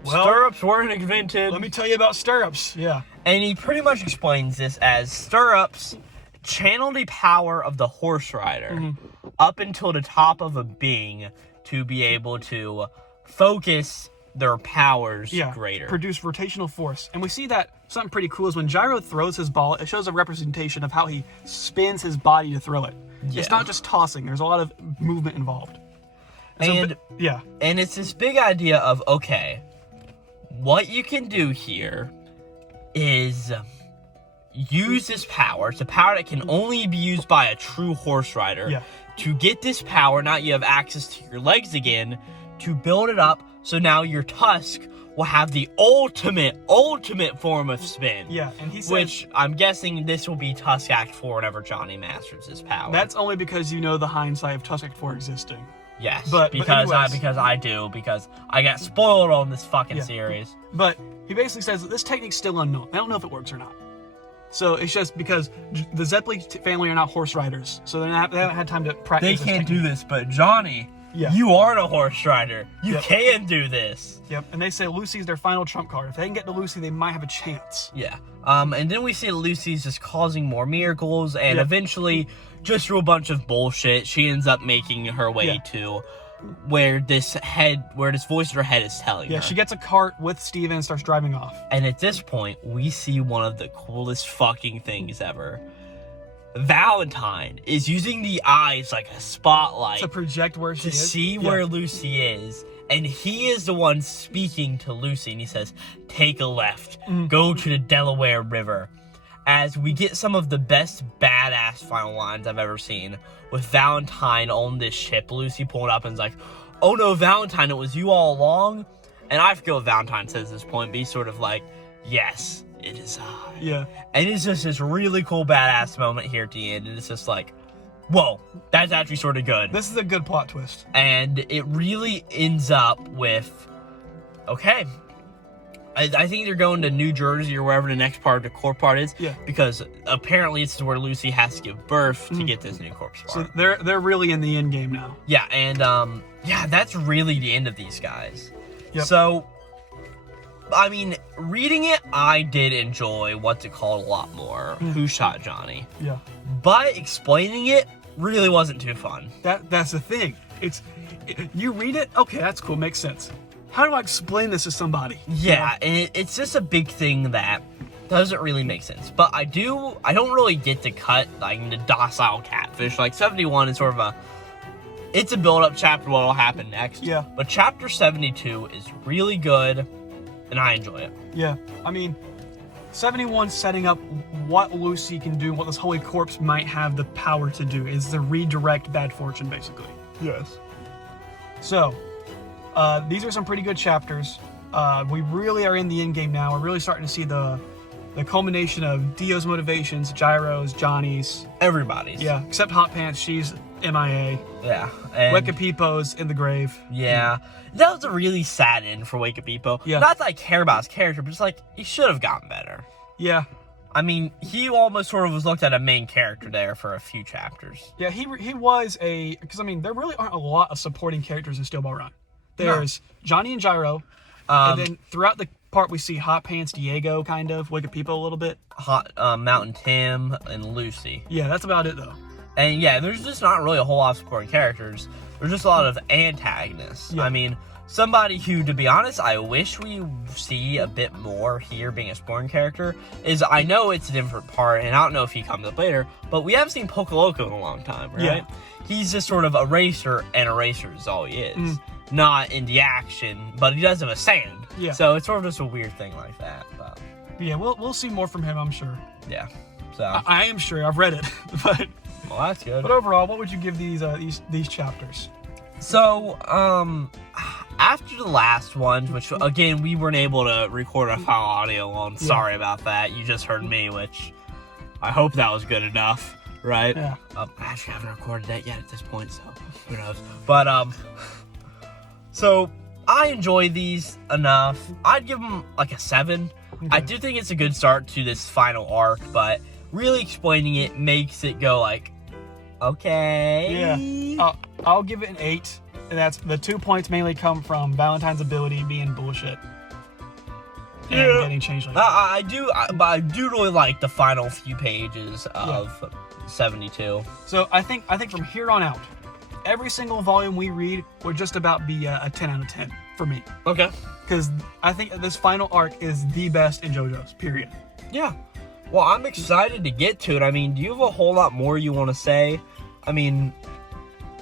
stirrups weren't invented. let me tell you about stirrups. Yeah. And he pretty much explains this as stirrups channel the power of the horse rider up until the top of a being to be able to focus their powers greater. Produce rotational force. And we see that something pretty cool is when Gyro throws his ball, it shows a representation of how he spins his body to throw it. Yeah. It's not just tossing. There's a lot of movement involved. And it's this big idea of, okay, what you can do here is use this power. It's a power that can only be used by a true horse rider. Yeah. To get this power, now you have access to your legs again, to build it up, so now your tusk will have the ultimate form of spin. Yeah, and he says... Which, I'm guessing this will be Tusk Act 4 whenever Johnny masters his power. That's only because you know the hindsight of Tusk Act 4 existing. Yes, but because I got spoiled on this fucking Yeah. series. But he basically says that this technique's still unknown. I don't know if it works or not. So it's just because the Zeppeli family are not horse riders, so they haven't had time to practice. They can't do this, but Johnny, Yeah. you are a horse rider. You Yep. can do this. Yep, and they say Lucy's their final trump card. If they can get to Lucy, they might have a chance. Yeah. And then we see Lucy's just causing more miracles, and Yep. eventually, just through a bunch of bullshit, she ends up making her way Yeah. to where this voice in her head is telling Yeah, her. she gets a cart with Steven and starts driving off. And at this point, we see one of the coolest fucking things ever. Valentine is using the eyes like a spotlight To project where she to is. see where Lucy is. And he is the one speaking to Lucy, and he says, take a left, go to the Delaware River. As we get some of the best badass final lines I've ever seen, with Valentine on this ship, Lucy pulled up and is like, oh no, Valentine, it was you all along? And I forget what Valentine says at this point, but he's sort of like, yes, it is I. Yeah. And it's just this really cool badass moment here at the end, and it's just like, whoa, that's actually sort of good. This is a good plot twist. And it really ends up with, okay, I think they're going to New Jersey or wherever the next part of the corpse part is. Yeah. Because apparently this is where Lucy has to give birth to get this new corpse part. So they're really in the end game now. Yeah, and that's really the end of these guys. Yep. So, I mean, reading it, I did enjoy what's it called a lot more. Who Shot Johnny? Yeah. But explaining it really wasn't too fun. That's the thing. You read it, okay, that's cool, makes sense. How do I explain this to somebody? Yeah, and it's just a big thing that doesn't really make sense. But I don't really get to cut like the docile catfish. Like 71 is sort of it's a build-up chapter what will happen next. Yeah. But chapter 72 is really good, and I enjoy it. Yeah. I mean, 71 setting up what Lucy can do, what this holy corpse might have the power to do, is to redirect bad fortune, basically. Yes. So, these are some pretty good chapters. We really are in the end game now. We're really starting to see the culmination of Dio's motivations, Gyro's, Johnny's. Everybody's. Yeah, except Hot Pants, she's MIA. Yeah. And Weka Pipo's in the grave. yeah. That was a really sad end for Wake Up Epo. Yeah. Not that I care about his character, but just like, he should have gotten better. Yeah. I mean, he almost sort of was looked at a main character there for a few chapters. Yeah, he was because I mean, there really aren't a lot of supporting characters in Steel Ball Run. There's Johnny and Gyro, and then throughout the part we see Hot Pants Diego, kind of Wicked People a little bit. Mountain Tim and Lucy. Yeah, that's about it though. And yeah, there's just not really a whole lot of supporting characters. There's just a lot of antagonists. Yeah. I mean, somebody who, to be honest, I wish we see a bit more here being a supporting character is, I know it's a different part, and I don't know if he comes up later, but we haven't seen Pocoloco in a long time, right? Yeah. He's just sort of a racer, and a racer is all he is. Not in the action, but he does have a sand. Yeah. So it's sort of just a weird thing like that. But yeah, we'll see more from him, I'm sure. yeah. So I am sure. I've read it, but well, that's good. But overall, what would you give these chapters? So, after the last ones, which again we weren't able to record a final audio on. Yeah. Sorry about that. You just heard me, which I hope that was good enough, right? Yeah. I actually haven't recorded that yet at this point, so who knows? But so I enjoyed these enough. I'd give them like a 7. Okay. I do think it's a good start to this final arc, but really explaining it makes it go like, okay. Yeah. I'll give it an 8, and that's the 2 points mainly come from Valentine's ability being bullshit and getting changed like that. But I do really like the final few pages of 72. So I think from here on out, every single volume we read would just about be a 10 out of 10 for me. Okay. Because I think this final arc is the best in JoJo's, period. Yeah. Well, I'm excited to get to it. I mean, do you have a whole lot more you want to say? I mean,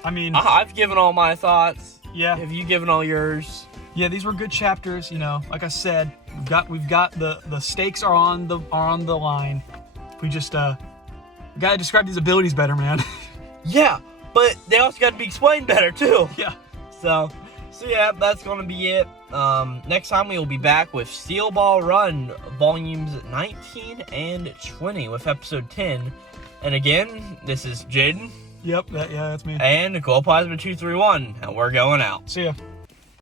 I've given all my thoughts. Yeah. Have you given all yours? Yeah, these were good chapters. You know, like I said, we've got the stakes are on the line. We just gotta describe these abilities better, man. Yeah, but they also got to be explained better too. Yeah. So yeah, that's gonna be it. Next time we will be back with Steel Ball Run volumes 19 and 20 with episode 10. And again, this is Jaden. Yep. That's me. And Glowplasma 231, and we're going out. See ya.